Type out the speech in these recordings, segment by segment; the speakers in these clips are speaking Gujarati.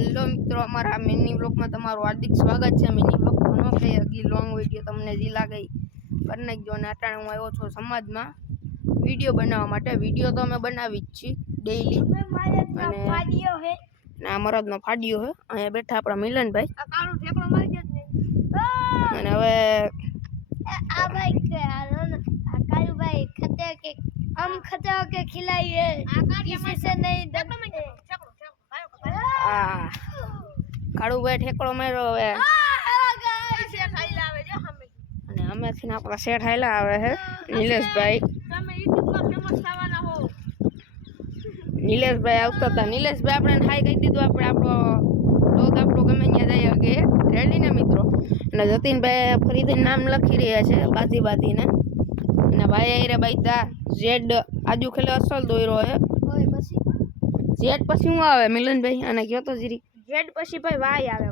હેલો મિત્રો, અમારા મિની બ્લોગમાં તમારું હાર્દિક સ્વાગત છે। મિની બ્લોગ તો ન કહી હજી લોંગ વિડીયો તમને જે લાગે કરી નાખજો। અને અટાણે હું આવ્યો છું સમાજમાં વિડીયો બનાવવા માટે। વિડીયો તો અમે બનાવી જ છીએ ડેઈલી। અને આ મરદનો ફાડ્યો છે। અહીંયા બેઠા આપણા મિલનભાઈ। અને હવે આ ભાઈ हम खतरा के खिलाइए किसी से नहीं डरते। કાળુભાઈ ઠેકડો માર્યો હવે। અને અમેથી આપણા શેઠ હાઈલા આવે છે નિલેશભાઈ। નિલેશભાઈ આવતા હતા। નિલેશભાઈ આપણે હાઈ કહી દીધું, આપણે આપણો લોગ આપણો ગમે ત્યાં જઈએ કે રેડી ને મિત્રો। અને જતીનભાઈ ફરીથી નામ લખી રહ્યા છે બાજીને। અને ભાઈ આઈ રે બાઈતા ઝેડ આજુ ખેલે અસલ દોયરો છે। ઝેડ પછી શું આવે મિલનભાઈ? અને કયો તો જીરી। ઝેડ પછી ભાઈ વાય આવે।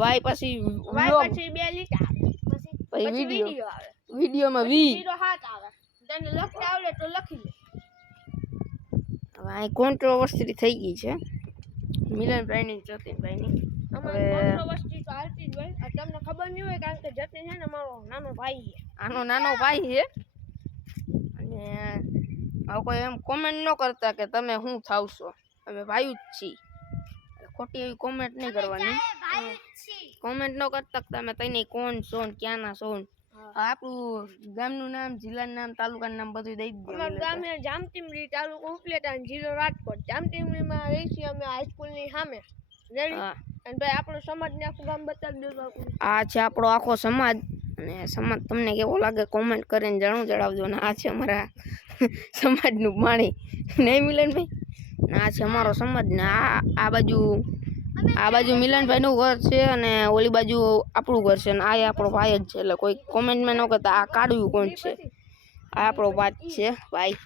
વાય પછી બે લીટા આવે। પછી વિડિયો આવે। વિડિયોમાં વી 07 આવે। તને લખતા આવડે તો લખી લે। હવે આ કોન્ટ્રોવર્સી થઈ ગઈ છે મિલનભાઈ ની જતીનભાઈ ની। અમારી કોન્ટ્રોવર્સી તો હાલતી જ હોય। તમને ખબર નહીં હોય કારણ કે જતીન છે ને મારો નાનો ભાઈ છે। આનો નાનો ભાઈ છે। અને આ કોઈ એમ કોમેન્ટ ન કરતા કે તમે શું થાવશો, અમે ભાઈ જ છીએ। ખોટી એવી કોમેન્ટ નહીં કરવાની। કોમેન્ટ ન કરતા તમે તઈને કોણ છો ને ક્યાંના છો। આપણું ગામનું નામ, જિલ્લાનું નામ, તાલુકાનું નામ બધું દઈ દીધું। અમારું ગામ છે જામટીમડી, તાલુકો ઉપલેટા, જિલ્લો રાજકોટ। જામટીમડીમાં રહી છીએ અમે હાઈસ્કૂલની સામે। રેડી? અને ભાઈ આપણો સમાજને આખું ગામ બતાવી દો। આ છે આપણો આખો સમાજ। અને સમાજ તમને કેવો લાગે કોમેન્ટ કરીને જણાવજો। અને આ છે અમારા સમાજનું પાણી, નહીં મિલનભાઈ? ને આ છે અમારો સમાજ। ને આ બાજુ મિલનભાઈનું ઘર છે અને ઓલી બાજુ આપણું ઘર છે। ને આ આપણો ભાઈ જ છે। એટલે કોઈ કોમેન્ટમાં ન કરતા આ કાઢ્યું કોણ છે, આ આપણો ભાઈ છે ભાઈ।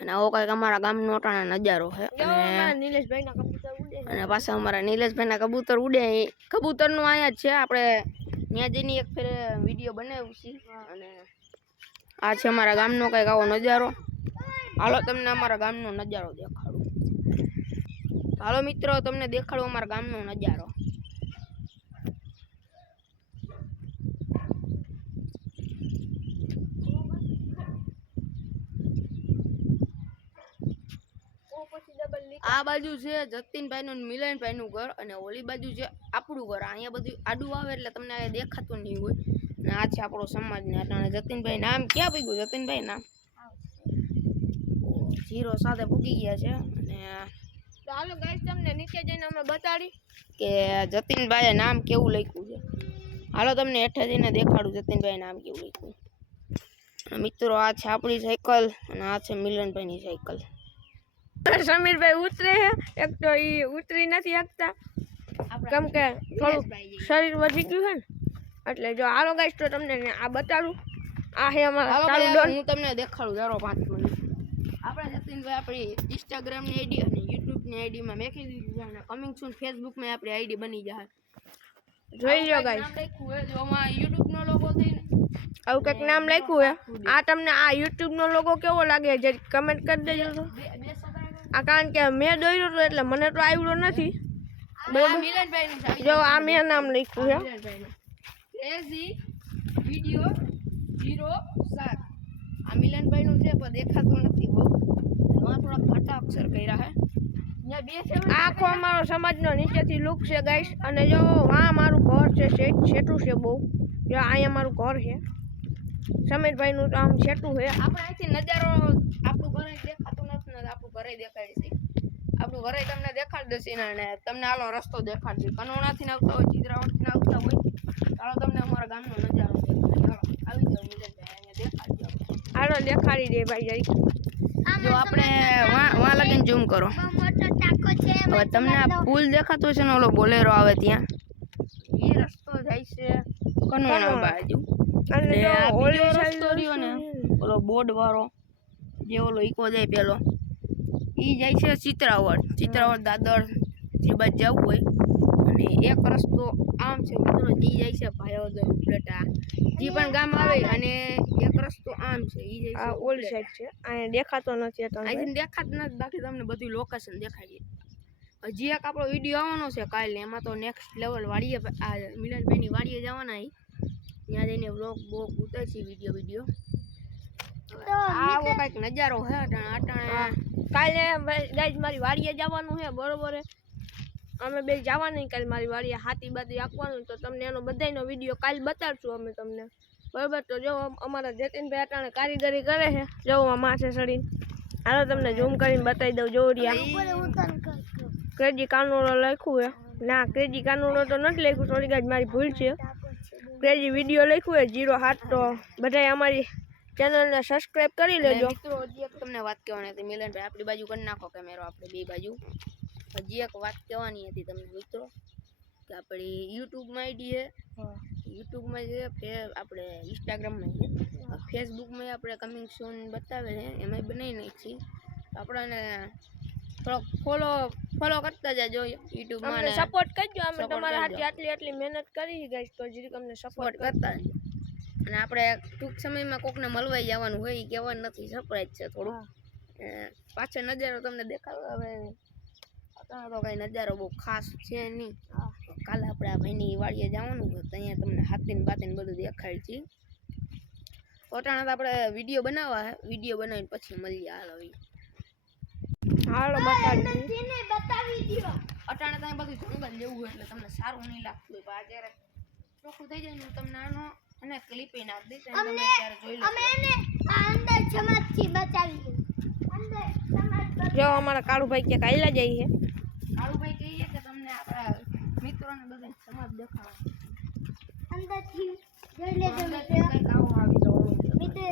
અને આવો કંઈક અમારા ગામનો અટાણા નજારો છે। અને પાછા અમારા નિલેશભાઈના કબૂતર ઉડે। કબૂતરનું અહીંયા જ છે, આપણે ત્યાં જઈને એક ફેર વિડીયો બનાવ્યું છે। અને આ છે અમારા ગામનો કંઈક આવો નજારો। હાલો તમને અમારા ગામનો નજારો દેખાડું। હાલો મિત્રો તમને દેખાડું અમારા ગામનો નજારો। આ બાજુ છે જતીનભાઈનું ને મિલનભાઈનું ઘર, અને ઓલી બાજુ છે આપણું ઘર। અહીંયા બધું આડું આવે એટલે તમને દેખાતું નહીં હોય। અને આ છે આપણો સમાજ ને અટાણે જતીનભાઈ નામ ક્યાં પૂગ્યું? જતીનભાઈ નામ 07 પૂગી ગયા છે। અને હાલો ગાઈસ તમને નીચે જઈને અમે બતાડી કે જતીનભાઈએ નામ કેવું લખ્યું છે। હાલો તમને હેઠે જઈને દેખાડું જતીનભાઈ નામ કેવું લખ્યું। મિત્રો આ છે આપણી સાયકલ અને આ છે મિલનભાઈની સાયકલ। સમીરભાઈ ઉતરે છે, એક તો એ ઉતરી નથી શકતા કેમ કે થોડું શરીર વધી ગયું છે ને, એટલે જો હાલો ગાઈસ તો તમને આ બતાડું। આ હે અમારા હું તમને દેખાડું જરો 5 મિનિટ। આપણે જતીનભાઈ આપણી ઇન્સ્ટાગ્રામની આઈડી અને યુટ્યુબની આઈડીમાં મેકી દીધી છે। અને કમિંગ સૂન ફેસબુકમાં આપણી આઈડી બની જશે। જોઈ લો ગાઈસ, નામ લખ્યું છે જો આમાં યુટ્યુબનો લોગો થઈને આવું કંઈક નામ લખ્યું છે। આ તમને આ યુટ્યુબનો લોગો કેવો લાગે જે કમેન્ટ કરી દેજો તો। આ કારણ કે મેં દોર્યો હતો એટલે મને તો આવડ્યો નથી। જો આ મેં નામ લખ્યું છે ક્રેઝી વિડિયો 07। આ મિલનભાઈનું છે પણ દેખાતું નથી બહુ, એમાં થોડા ઘાટા અક્ષર કર્યા છે। આખો અમારો સમાજનો નીચેથી લુક છે ગાઈસ। અને જો આ મારું ઘર છે, છેટું છે બહુ। જો અહીંયા મારું ઘર છે, સમીરભાઈનું તો આમ છેટું છે। આપણે અહીંથી નજારો આપણું ઘરે દેખાતું નથી ને આપણું ઘરે દેખાડી છે। આપણું ઘરે તમને દેખાડી દેશે ને તમને આલો રસ્તો દેખાડી દે। કનોડાથી આવતા હોય, ચિત્રાવડથી આવતા હોય, ચાલો તમને અમારા ગામનો નજારો આવી જાવ મિલનભાઈ, અહીંયા દેખાડી દો। હાલો દેખાડી દે ભાઈ જરી। જો આપણે વાં લગીને ઝૂમ કરો। હવે તમને આ પુલ દેખાતો છે ને, ઓલો બોલેરો આવે ત્યાં, એ રસ્તો જાય છે કનોડા બાજુ। અને આ બીજો રસ્તો રહ્યો ને ઓલો બોર્ડ વાળો, જે ઓલો ઈકો જાય પેલો, એ જાય છે ચિત્રાવડ દાદર જે બાજુ જવું હોય। અને એક રસ્તો આમ છે મિત્રો, જે જાય છે ભાયોદર ઉપલેટા જે પણ ગામ આવે। અને એક રસ્તો આમ છે, એ જાય છે ઓલી સાઈડ છે। અહીંયા દેખાતો નથી, અહીંથી દેખાતું નથી, બાકી તમને બધું લોકેશન દેખાડી। હજી એક આપણો વિડીયો આવવાનો છે કાલે, એમાં તો નેક્સ્ટ લેવલ વાડીએ આ મિલનભાઈની વાડીએ જવાના અહીં, ત્યાં જઈને વ્લોગ બોગ ઉતારશે વિડીયો. આવો કંઈક નજારો હે અટાણે. કાલે ગાઈસ મારી વાડીએ જવાનું છે, બરોબર હે. અમે બે જવાનું કાલે મારી વાડીએ હાથી બાતી આપવાનું, તો તમને એનો બધાયનો વિડીયો કાલે બતાડશું અમે તમને, બરોબર. તો જો અમારા જતીનભાઈ અટાણે કારીગરી કરે છે, જો માથે ચડીને. હાલો તમને ઝૂમ કરીને બતાવી દઉં. જોરિયા ક્રેજી કાનુડો લખ્યું હે, ના ક્રેજી કાનુડો તો નથી લખ્યું, થોડી ગાજ મારી ભૂલ છે. ક્રેજી વિડીયો લખ્યું હે 07. તો બધાય અમારી ચેનલને સબસ્ક્રાઇબ કરી લેજો. મિત્રો હજી એક તમને વાત કહેવાની હતી મિલનભાઈ, આપણી બાજુ કરી નાખો કેમેરો, આપણે બે બાજુ. હજી એક વાત કહેવાની હતી તમને મિત્રો, કે આપણી યુટ્યુબમાં આઈડી છે, યુટ્યુબમાં છે, આપણે ઇન્સ્ટાગ્રામમાં છે, ફેસબુકમાં આપણે કમિંગ સૂન બતાવે છે, એમાંય બનાવી નાખી. આપણને થોડોક ફોલો કરતા જાજો યુટ્યુબમાં, સપોર્ટ કરજો. અમે તમારા હાથે આટલી મહેનત કરી ગાઈસ, તો જરીક અમને સપોર્ટ કરતા. અને આપણે ટૂંક સમયમાં કોકને મળવાઈ જવાનું હોય, એ કહેવાનું નથી, સરપ્રાઈઝ છે થોડું. પાછળ નજારો તમને દેખાડો. હવે અત્યારે તો કઈ નજારો બહુ ખાસ છે નહીં. કાલે આપણે આ ભાઈની વાડીએ જવાનું હોય, તો અહીંયા તમને હાથીને બાતીને બધું દેખાડ છે. અટાણે તો આપણે વિડીયો બનાવવા હે, વિડીયો બનાવીને પછી મળીએ. હાલો બતાવી દો. અટાણે તમે બધું જંગલ જેવું હોય એટલે તમને સારું નહીં લાગતું હોય, પણ આ જ્યારે ચોખ્ખું થઈ જાય ને તમને આનો અને ક્લિપ નાખ દઈશ, તમે ત્યારે જોઈ લો. જો અમારા કાળુભાઈ ક્યાંક આયલા જાય છે. કાળુભાઈ કહીએ કે તમને આપણા મિત્રોને બધા સમાજ દેખાડો. અંદરથી જોઈ લેજો મિત્રો. આવો આવી જાવ મિત્રો,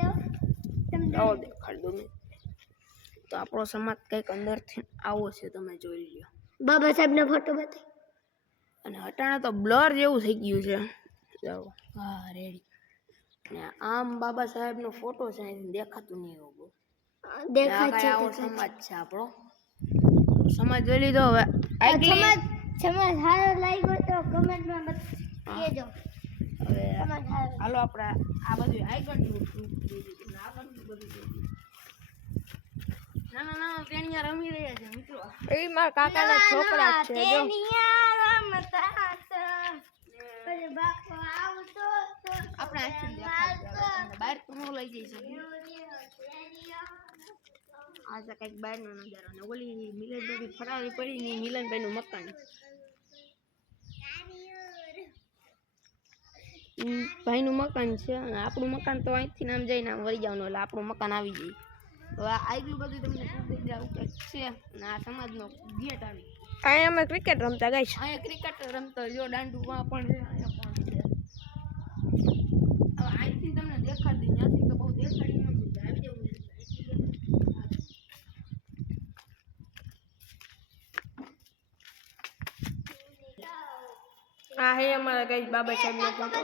તમને આવો દેખાડ દો. તો આપણો સમાજ કંઈક અંદરથી આવો છે, તમે જોઈ લ્યો. બાબા સાહેબનો ફોટો બતાવી. અને અટાણે તો બ્લર જેવું થઈ ગયું છે. જાઓ, હા રેડી. ને આમ બાબા સાહેબનો ફોટો છે, દેખાતું નહીં એવું. દેખાય છે. આવો સમાજ છે આપણો. સમાજ જોઈ લીધો. હવે સમાજ સારો લાગ્યો તો કમેન્ટમાં કહેજો. હવે હાલો આપણે આ બધું આગળનું બધું ના ટેણિયા રમી રહ્યા છે મિત્રો. એ મારા કાકાના છોકરા છે. જો આપણે બહાર તો ન લઈ જઈ શકીએ. આ તો કંઈક બહારનો નજારો. ને ઓલી મિલનભાઈ ફરાવી પડી ને મિલનભાઈનું મકાન, ભાઈનું મકાન છે. અને આપણું મકાન તો અહીંથી આમ જઈને આમ વળી જવાનું, એટલે આપણું મકાન આવી જાય. હવે આગલું બધું તમને આવું કંઈક છે. અને આ સમાજનો ગેટ આવી. અહીંયા અમે ક્રિકેટ રમતા ગાઈશ. અહીંયા ક્રિકેટ રમતો જો દાંડુમાં પણ છે, અહીંયા પણ છે. હવે અહીંથી તમને દેખાડી દઈ, ત્યાંથી તો બહુ દેખાડી નથી, આવી જવું. આ હે અમારા ગાઈસ બાબા સાહેબનો ફોટો.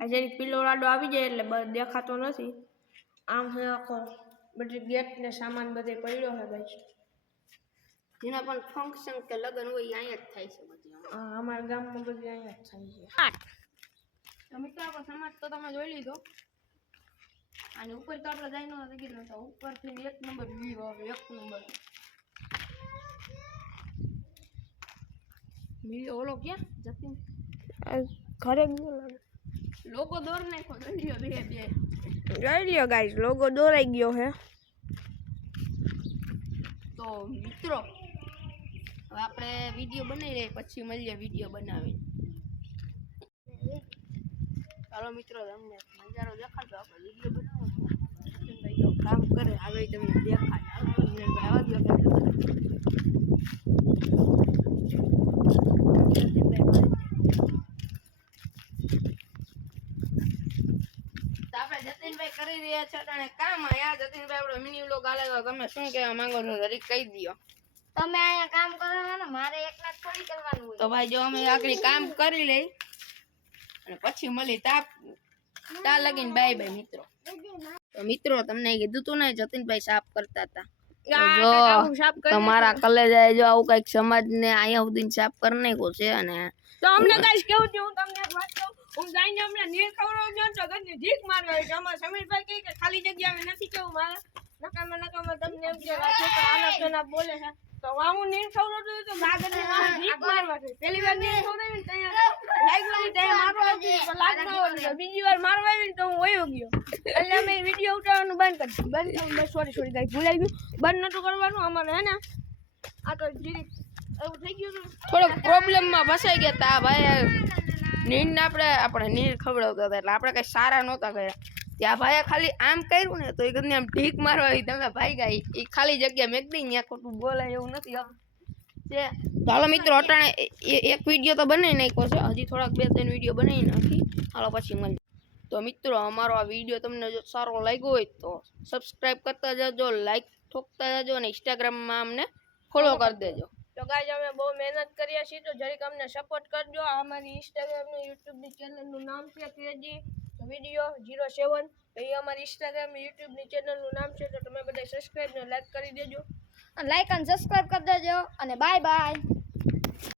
આ જરીક પીલો રાડો આવી જાય એટલે દેખાતો નથી. આમ હે આખો બધી ગેટ ને સામાન બધે પડ્યો હે ગાઈસ. જેના પણ ફંક્શન કે લગ્ન હોય અહીંયા જ થાય છે બધું. અમારા ગામમાં બધું અહીંયા જ થાય છે. તો મિત્રો આપણો સમાજ તો તમે જોઈ લીધો. અને ઉપર તો આપણે જઈ ન શકીએ, તો ઉપરથી 1 નંબર વ્યૂ આવે. 1 નંબર મિલી ઓલો ક્યાં જતીન ઘરે ગયો લાગે. લોગો દોર નાખો દંડિયો બે જોઈ લ્યો ગાઈસ, લોગો દોરાઈ ગયો હે. તો મિત્રો હવે આપણે વિડીયો બનાવી લઈએ, પછી મળીએ વિડીયો બનાવી. ચાલો મિત્રો, તમને નજારો દેખાડતો. આપણે વિડીયો બનાવવાનો કામ કરે આવે તમને દેખાય. આવા જ જતીનભાઈ કરી રહ્યા છે અને કામ. યાર જતીનભાઈ આપણો મિની વ્લોગ આલે તો તમે શું કહેવા માંગો છો જરીક કહી દો. તમે અહીંયા કામ કરવાનું ને, મારે એકલા થોડી કરવાનું હોય. તો ભાઈ જો અમે આગળ કામ કરી લઈ અને પછી મળી તા લગીને બાય બાય મિત્રો. તો મિત્રો તમને કીધું તું ને જતીનભાઈ સાફ કરતા હતા. જો તમારા કલેજાએ જો આવું કઈક સમાજ ને અહીંયા સુધી સાફ કરી નાખ્યો છે. અને તો અમને ગાઈસ કેવું છે, હું તમને એક વાત કહું, હું ગાઈને અમને નીર ખવડાવું છું તો ઘરની ઢીક મારવા છે. અમાર સમીરભાઈ કહે કે ખાલી જગ્યા અમે નથી કેવું મારે નકામાં તમને એમ કે વાત છે, આના તેના બોલે છે. તો વામું નીર ખવડાવતો હોય તો બાગડને ભીખ મારવા છે. પેલી વાર નીર ખવડાવી ને ત્યાં લાગ્યું ને ત્યાં મારવા આવી તો લાગતો હોય. બીજી વાર મારવા આવી ને તો હું વયો ગયો. એટલે અમે વિડીયો ઉતારવાનું બંધ કરી દીધું. બંધ સોરી ગાઈસ ભૂલાઈ ગયું. બંધ નતું કરવાનું અમારે હે ને આ તો જીરી એવું થઈ ગયું હતું. થોડોક પ્રોબ્લેમમાં ફસાઈ ગયા તા ભાઈ. નીરને આપણે નીર ખવડાવતા હતા એટલે આપણે કઈ સારા નહોતા ગયા. ત્યાં ભાઈએ ખાલી આમ કર્યું ને તો એ ગમે આમ ઢીક મારવા આવી તમે ભાઈ ગયા. એ ખાલી જગ્યા મેક દઈ ત્યાં ખોટું બોલાય એવું નથી. તે ચાલો મિત્રો અટાણે એક વિડીયો તો બનાવી નાખ્યો છે. હજી થોડાક 2-3 વિડીયો બનાવી નાખી. હાલો પછી મળીએ. તો મિત્રો અમારો આ વિડીયો તમને જો સારો લાગ્યો હોય તો સબસ્ક્રાઇબ કરતા જજો, લાઈક ઠોકતા જજો અને ઇન્સ્ટાગ્રામમાં અમને ફોલો કરી દેજો. તો ગાઈસ અમે બહુ મહેનત કરીએ છીએ તો જરીક અમને સપોર્ટ કરજો. આ અમારી ઇન્સ્ટાગ્રામ ને યુટ્યુબ ની ચેનલ નું નામ છે ક્રેઝી વિડીયો 07. તો એ અમારી ઇન્સ્ટાગ્રામ યુટ્યુબ ની ચેનલ નું નામ છે. તો તમે બધા સબસ્ક્રાઇબ ને લાઈક કરી દેજો. લાઈક અને સબસ્ક્રાઇબ કરી દેજો અને બાય બાય.